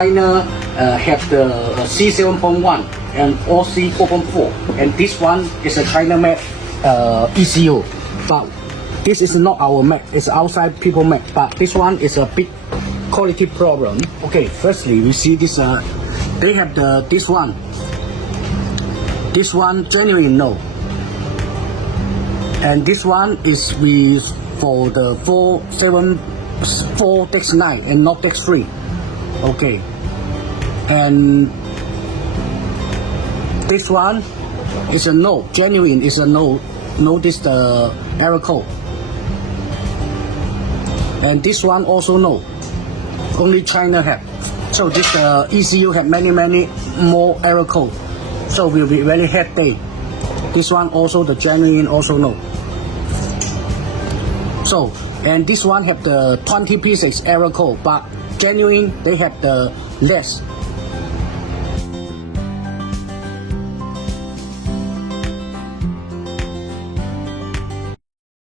China have the C7.1 and or C4.4, and this one is a China made ECU, but this is not our Mac, it's outside people Mac, but this one is a big quality problem. Okay, firstly we see this they have this one genuine no, and this one is for the 4 Dex 9 and not Dex 3. Okay, and this one is a no, genuine is a no. Notice the error code. And this one also no, only China have. So this ECU have many more error code, so will be very headache. This one also the genuine also no. So, and this one have the 20 pieces error code, but genuine they have the less